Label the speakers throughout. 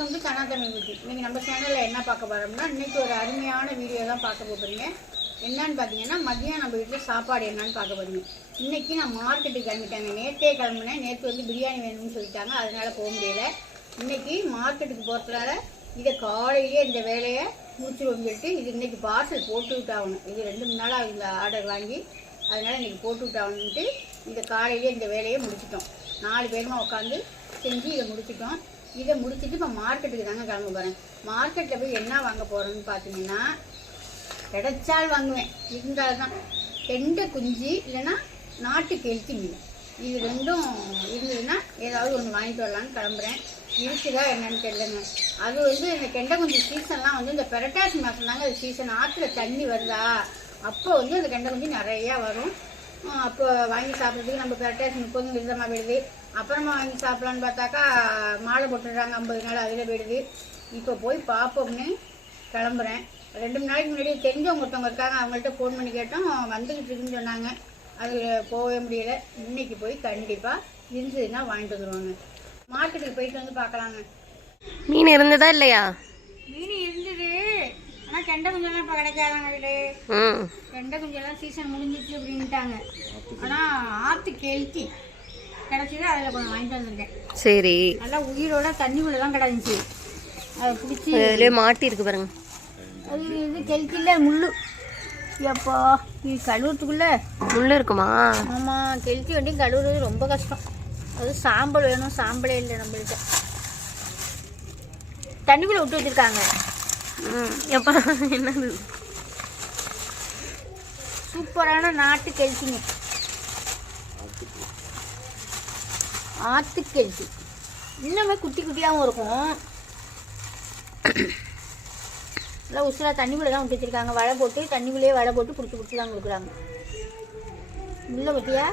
Speaker 1: Welcome to சனாதன விதி புத்தி இன்னைக்கு நம்ம சேனலில் என்ன பார்க்க போகிறோம்னா இன்னைக்கு ஒரு அருமையான வீடியோ தான் பார்க்க போகிறீங்க என்னன்னு பார்த்தீங்கன்னா மதியம் நம்ம வீட்டில் சாப்பாடு என்னன்னு பார்க்க போகிறீங்க இன்னைக்கு நான் மார்க்கெட்டுக்கு கிளம்பிட்டாங்க. நேற்றே கிளம்புனேன். நேற்று வந்து பிரியாணி வேணும்னு சொல்லிட்டாங்க. அதனால போக முடியல. இன்னைக்கு மார்க்கெட்டுக்கு போகிறதுனால இதை காலையிலேயே இந்த வேலையை முடிச்சுருவோம் சொல்லிட்டு இது இன்னைக்கு பார்சல் போட்டு விட்டாகணும். இது ரெண்டு மூணு நாளாக இந்த ஆர்டர் வாங்கி அதனால இன்னைக்கு போட்டு விட்டாகணுன்ட்டு இந்த காலையிலேயே இந்த வேலையை முடிச்சிட்டோம். நாலு பேருமா உட்காந்து செஞ்சு இதை முடிச்சிட்டோம். இதை முடிச்சுட்டு இப்போ மார்க்கெட்டுக்கு தாங்க கிளம்ப போகிறேன் மார்க்கெட்டில் போய் என்ன வாங்க போகிறேன்னு பார்த்தீங்கன்னா கிடைச்சால் வாங்குவேன். இருந்தால் தான். கெண்டை குஞ்சு இல்லைன்னா நாட்டு கெளுத்தி மீன். இது ரெண்டும் இருந்ததுன்னா ஏதாவது ஒன்று வாங்கிட்டு வரலான்னு கிளம்புறேன். இருக்குதா என்னன்னு தெரியலங்க. அது வந்து இந்த கெண்டை குஞ்சு சீசன்லாம் வந்து இந்த பெரட்டாசி மாதம் தாங்க அது சீசன் ஆற்றுல தண்ணி வருதா? அப்போ வந்து அந்த கெண்டை குஞ்சு நிறையா வரும். அப்போ வாங்கி சாப்பிட்றதுக்கு நம்ம பெரட்டாசி முப்பதும் விருதமாக போயிடுது அப்புறமா வாங்கி சாப்பிட்லான்னு பார்த்தாக்கா மாலை போட்டுடுறாங்க ஐம்பது நாள் அதில் போயிடுது. இப்போ போய் பார்ப்போம்னு கிளம்புறேன். ரெண்டு மூணு நாளைக்கு முன்னாடி தெரிஞ்சவங்க ஒருத்தவங்க இருக்காங்க அவங்கள்ட்ட ஃபோன் பண்ணி கேட்டோம். வந்துக்கிட்டு இருக்குன்னு சொன்னாங்க. அது போகவே முடியல. இன்னைக்கு போய் கண்டிப்பாக இருந்ததுன்னா வாங்கிட்டு வந்துடுவாங்க மார்க்கெட்டுக்கு போயிட்டு வந்து பார்க்கலாங்க.
Speaker 2: மீன் இருந்ததா இல்லையா?
Speaker 1: மீன் இருந்தது. ஆனால் கெண்டை குஞ்செல்லாம் இப்போ கிடைக்காதாங்க வீடு கெண்டை குஞ்செல்லாம் சீசன் முடிஞ்சிச்சு அப்படின்ட்டாங்க ஆனால் ஆற்று கெளுத்தி. கிடச்சிது அதில் கொஞ்சம் வாங்கிட்டு வந்திருக்கேன்.
Speaker 2: சரி.
Speaker 1: நல்லா உயிரோட தண்ணிக்குள்ளே தான் கிடந்துச்சு. அதை பிடிச்சி
Speaker 2: அதுலயே மாட்டி இருக்கு பாருங்க.
Speaker 1: அது இது கெளுத்தில முள்ளு. எப்போ இது கழுவுறதுக்குள்ளே.
Speaker 2: முள்ளு இருக்குமா?
Speaker 1: ஆமாம் கெளுத்தி வண்டி கழுவுறது ரொம்ப கஷ்டம். அது சாம்பல் வேணும் சாம்பலே இல்லை நம்மள்கிட்ட தண்ணிக்குள்ளே விட்டு வச்சுருக்காங்க.
Speaker 2: ம் எப்பா என்னது?
Speaker 1: சூப்பரான நாட்டு கெளுத்திங்க. ஆத்து கெளுத்தி இன்னுமே குட்டி குட்டியாகவும் இருக்கும். நல்லா உசுரா தண்ணிக்குள்ளே தான் விட்டு வச்சிருக்காங்க. வலை போட்டு தண்ணிக்குள்ளேயே வலை போட்டு பிடிச்சி பிடிச்சி தான் கொடுக்குறாங்க. முள்ள பத்தியா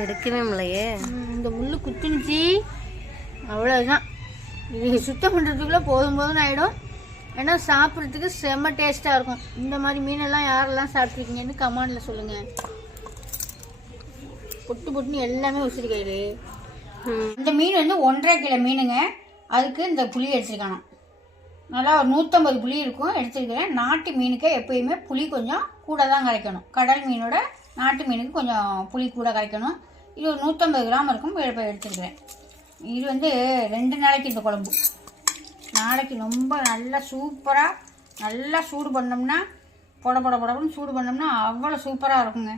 Speaker 2: எடுக்கவே முடியலையே.
Speaker 1: ம், இந்த முள்ளு குத்துனுச்சு. அவ்வளோதான் இது சுத்தம் பண்ணுறதுக்குள்ளே போதும் போதும்னு ஆகிடும் ஏன்னா சாப்பிட்றதுக்கு செம்ம டேஸ்ட்டாக இருக்கும். இந்த மாதிரி மீனெல்லாம் யாரெல்லாம் சாப்பிட்ருக்கீங்கன்னு கமாண்டில் சொல்லுங்கள் பொட்டு பொட்டுன்னு எல்லாமே உசிரிக்காது
Speaker 2: ம்.
Speaker 1: இந்த மீன் வந்து ஒன்றரை கிலோ மீனுங்க. அதுக்கு இந்த புளி எடுத்துருக்கானோ நல்லா ஒரு நூற்றம்பது புளி இருக்கும் எடுத்துருக்கிறேன். நாட்டு மீனுக்கு எப்பயுமே புளி கொஞ்சம் கூட தான் கரைக்கணும். கடல் மீனோட நாட்டு மீனுக்கு கொஞ்சம் புளி கூட கரைக்கணும். இது ஒரு நூற்றம்பது கிராம் இருக்கும் எடுத்துருக்கிறேன். இது வந்து ரெண்டு நாளைக்கு இந்த குழம்பு. நாளைக்கு ரொம்ப நல்லா சூப்பராக நல்லா சூடு பண்ணோம்னா பொட பொட பொடன்னு சூடு பண்ணோம்னா அவ்வளோ சூப்பராக இருக்குங்க.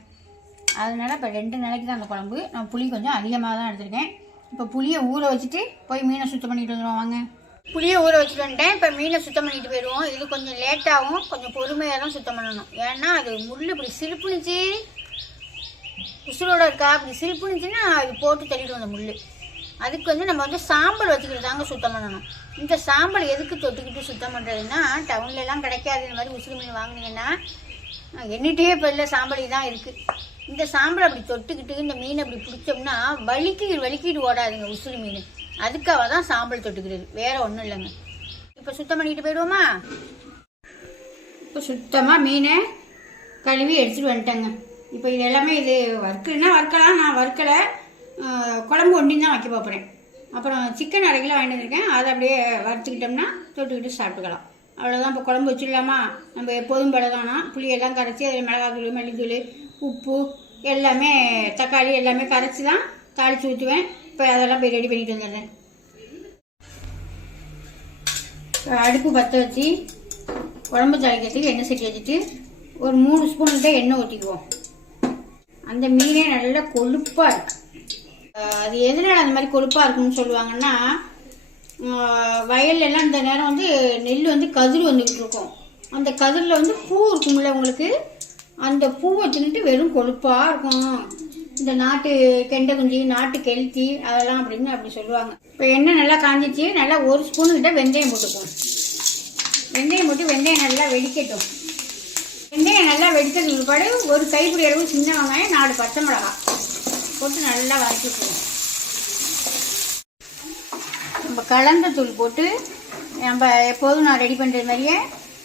Speaker 1: அதனால் இப்போ ரெண்டு நாளைக்கு தான் அந்த குழம்பு. நான் புளி கொஞ்சம் அதிகமாக தான் எடுத்திருக்கேன். இப்போ புளியை ஊற வச்சுட்டு போய் மீனை சுத்தம் பண்ணிட்டு வந்துடுவோம் வாங்க. புளியை ஊற வச்சுட்டு வந்துட்டேன். இப்போ மீனை சுத்தம் பண்ணிட்டு போயிடுவோம். இது கொஞ்சம் லேட்டாகும் கொஞ்சம் பொறுமையாக தான் சுத்தம் பண்ணணும். ஏன்னா அது முள் இப்படி சிலுப்புனுச்சு. உசுரோட இருக்கா? அப்படி சிலுப்புனுச்சுன்னா அது போட்டு தள்ளிட்டு அந்த முள் அதுக்கு வந்து நம்ம வந்து சாம்பல் வச்சுக்கிட்டு தாங்க சுத்தம் பண்ணணும். இந்த சாம்பல் எதுக்கு தொட்டுக்கிட்டு சுத்தம் பண்ணுறதுன்னா டவுன்லலாம் கிடைக்காது. இந்த மாதிரி உசுறு மீன் வாங்கினீங்கன்னா எண்ணிட்டே இப்போ இல்லை சாம்பல் தான் இருக்குது இந்த சாம்பலை அப்படி தொட்டுக்கிட்டு இந்த மீன் அப்படி பிடிச்சோம்னா வலிக்கு வலிக்கிட்டு ஓடாதுங்க உசுறு மீன். அதுக்காக தான் சாம்பல் தொட்டுக்கிறது. வேற ஒன்றும் இல்லைங்க. இப்போ சுத்தம் பண்ணிட்டு போயிடுவோமா? இப்போ சுத்தமாக மீனை கழுவி எடுத்துகிட்டு வந்துட்டேங்க. இப்போ இது எல்லாமே இது வறுக்கணுன்னா வறுக்கலாம்? நான் வறுக்கலை. குழம்பு ஒண்டி தான் வைக்க போகிறேன் அப்புறம் சிக்கன் அரை கிலோ வாங்கிட்டு வந்திருக்கேன். அதை அப்படியே வறுத்துக்கிட்டோம்னா தொட்டுக்கிட்டு சாப்பிட்டுக்கலாம். அவ்வளோதான் இப்போ குழம்பு வச்சிடலாமா? நம்ம எப்போதும் போல தானா புளியெல்லாம் கரைச்சி அதில் மிளகாத்தூள் மல்லித்தூள் உப்பு எல்லாமே தக்காளி எல்லாமே கரைச்சி தான் தாளித்து ஊற்றுவேன் இப்போ அதெல்லாம் போய் ரெடி பண்ணிட்டு வந்துடுறேன். அடுப்பு பற்ற வச்சு குழம்பு தாளிக்கிறதுக்கு எண்ணெய் சட்டி வச்சுட்டு ஒரு மூணு ஸ்பூன் தான் எண்ணெய் ஊற்றிக்குவோம் அந்த மீனே நல்லா கொழுப்பாக இருக்கு. அது எதனால் அந்த மாதிரி கொழுப்பாக இருக்குன்னு சொல்லுவாங்கன்னா அஹ் இந்த நேரம் வந்து நெல் வந்து கதிர் வந்துக்கிட்டு இருக்கும். அந்த கதிரில் வந்து பூ இருக்கும்ல உங்களுக்கு? அந்த பூவை தின்னுட்டு வெறும் கொழுப்பாக இருக்கும் இந்த நாட்டு கெண்டை குஞ்சி நாட்டு கெளுத்தி அதெல்லாம் அப்படின்னு அப்படி சொல்லுவாங்க. இப்போ எண்ணெய் நல்லா காஞ்சிச்சு நல்லா ஒரு ஸ்பூன் கிட்ட வெந்தயம் போட்டுக்குவோம் வெந்தயம் போட்டு வெந்தயம் நல்லா வெடிக்கட்டும். வெந்தயம் நல்லா வெடித்ததுக்கு பிற்பாடு ஒரு கைப்பிடி அளவு சின்ன வெங்காயம் நாலு பச்சை மிளகாய் போட்டு நல்லா வதக்கிக்குவோம் நம்ம கலந்த தூள் போட்டு நம்ம எப்போதும் நான் ரெடி பண்ணுறது மாதிரியே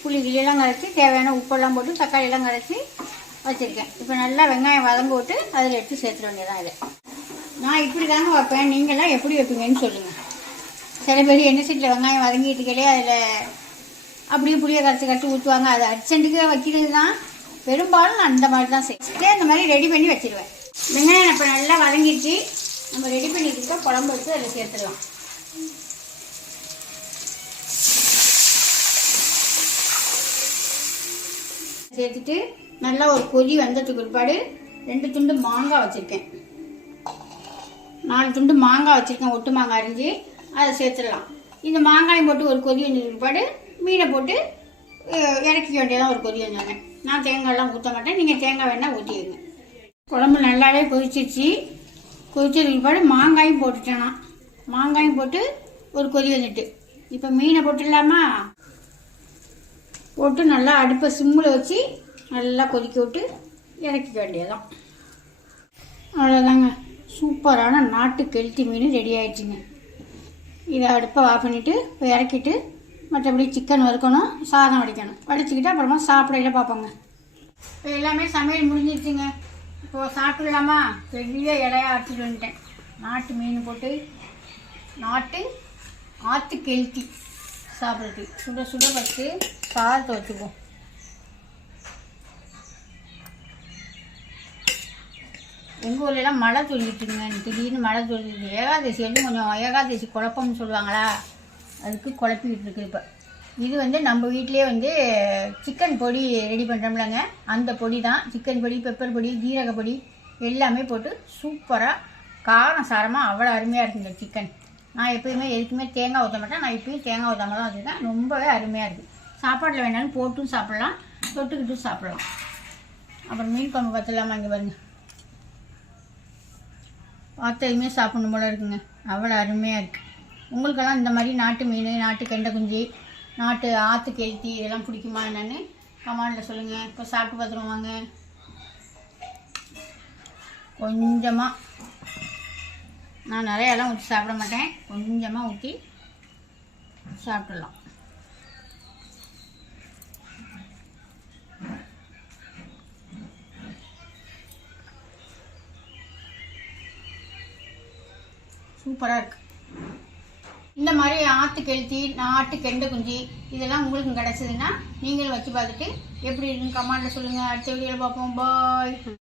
Speaker 1: புளி கிளியெல்லாம் கரைச்சி தேவையான உப்பெல்லாம் போட்டு தக்காளி எல்லாம் கரைச்சி வச்சுருக்கேன். இப்போ நல்லா வெங்காயம் வதங்க விட்டு அதில் எடுத்து சேர்த்துட வேண்டியதான் இது. நான் இப்படி தாங்க வைப்பேன். நீங்கள்லாம் எப்படி வைப்பீங்கன்னு சொல்லுங்கள் சில பேர் எண்ணெய் சீட்டில் வெங்காயம் வதங்கிட்டுக்கலே அதில் அப்படியே புளியை கரைச்சி கட்டி ஊற்றுவாங்க அது அர்ஜென்ட்டுக்கு வைக்கிறது தான் பெரும்பாலும் நான் அந்த மாதிரி தான் செய்வேன் அந்த மாதிரி ரெடி பண்ணி வச்சிருவேன். வெங்காயம் இப்போ நல்லா வதங்கிடுச்சு. நம்ம ரெடி பண்ணிக்கிட்டு குழம்பு எடுத்து அதில் சேர்த்துடலாம். சேர்த்துட்டு நல்லா ஒரு கொதி வந்ததுக்கு பிற்பாடு ரெண்டு துண்டு மாங்காய் வச்சுருக்கேன். நாலு துண்டு மாங்காய் வச்சுருக்கேன் ஒட்டு மாங்காய் அரிஞ்சு. அதை சேர்த்துடலாம். இந்த மாங்காயம் போட்டு ஒரு கொதி வந்ததுக்கு பிற்பாடு மீனை போட்டு இறக்கிக்க வேண்டியதான் ஒரு கொதி வந்தாங்க நான் தேங்காயெல்லாம் ஊற்ற மாட்டேன். நீங்கள் தேங்காய் வேணால் ஊற்றிடுங்க குழம்பு நல்லாவே கொதிச்சிருச்சு. கொதிச்சதுக்கு பிற்பாடு மாங்காயும் போட்டுட்டேன் நான். மாங்காயும் போட்டு ஒரு கொதி வந்துட்டு. இப்போ மீனை போட்டுடலாமா? போட்டு நல்லா அடுப்பை சிம்மில் வச்சு நல்லா கொதிக்க விட்டு இறக்கிக்க வேண்டியதான் அவ்வளோதாங்க சூப்பரான நாட்டு கெளுத்தி மீன் ரெடி ஆயிடுச்சுங்க. இதை அடுப்பை ஆஃப் பண்ணிவிட்டு இப்போ இறக்கிட்டு மற்றபடி சிக்கன் வறுக்கணும் சாதம் வடிக்கணும். வடிச்சுக்கிட்டு அப்புறமா சாப்பிடையில பார்ப்போங்க. இப்போ எல்லாமே சமையல் முடிஞ்சிருச்சுங்க. இப்போது சாப்பிடலாமா? பெரிய இலையா அரைச்சிட்டு வந்துட்டேன். நாட்டு மீன் போட்டு நாட்டு ஆற்று கெளுத்தி சாப்பிட்றதுக்கு. சுட சுட வச்சு சாதத்தை வச்சுக்குவோம் எங்கள் ஊர்லலாம் மழை சொல்லிட்டுங்க திடீர்னு மழை சொல்லிட்டு ஏகாதசி வந்து கொஞ்சம் ஏகாதசி குழப்பம்னு சொல்லுவாங்களா? அதுக்கு குழப்பிக்கிட்டு இருக்கு இப்போ. இது வந்து நம்ம வீட்டிலே வந்து சிக்கன் பொடி ரெடி பண்ணுறோம்லங்க அந்த பொடி தான் சிக்கன் பொடி பெப்பர் பொடி ஜீரக பொடி எல்லாமே போட்டு சூப்பராக காரம் சாரமாக அவ்வளோ அருமையாக இருக்குங்க சிக்கன். நான் எப்பயுமே எதுக்குமே தேங்காய் ஊற்ற மாட்டேன். நான் இப்பயும் தேங்காய் ஊற்றாம தான் வச்சுருக்கேன் ரொம்பவே அருமையாக இருக்குது சாப்பாட்டில் வேணாலும் போட்டும் சாப்பிட்லாம். தொட்டுக்கிட்டும் சாப்பிட்லாம். அப்புறம் மீன் குழம்பு பார்த்துலாமா இங்கே பாருங்கள் பார்த்ததுமே சாப்பிடணும் போல இருக்குங்க. அவ்வளோ அருமையாக இருக்குது உங்களுக்கெல்லாம் இந்த மாதிரி நாட்டு மீன் நாட்டு கெண்டை குஞ்சு நாட்டு ஆற்று கெழுத்தி இதெல்லாம் பிடிக்குமா என்னென்னு கமாண்டில் சொல்லுங்கள் இப்போ சாப்பிட்டு பார்த்துருவோம் வாங்க. கொஞ்சமாக நான் நிறையாலாம் ஊற்றி சாப்பிட மாட்டேன். கொஞ்சமாக ஊற்றி சாப்பிடலாம். சூப்பராக இருக்குது இந்த மாதிரி ஆற்று கெழுத்தி நாட்டு கெண்டை குஞ்சு இதெல்லாம் உங்களுக்கு கிடச்சதுன்னா நீங்களும் வச்சு பார்த்துட்டு எப்படி இருக்குன்னு கமெண்ட்டில் சொல்லுங்கள் அடுத்த வீடியோவில் பார்ப்போம். பாய்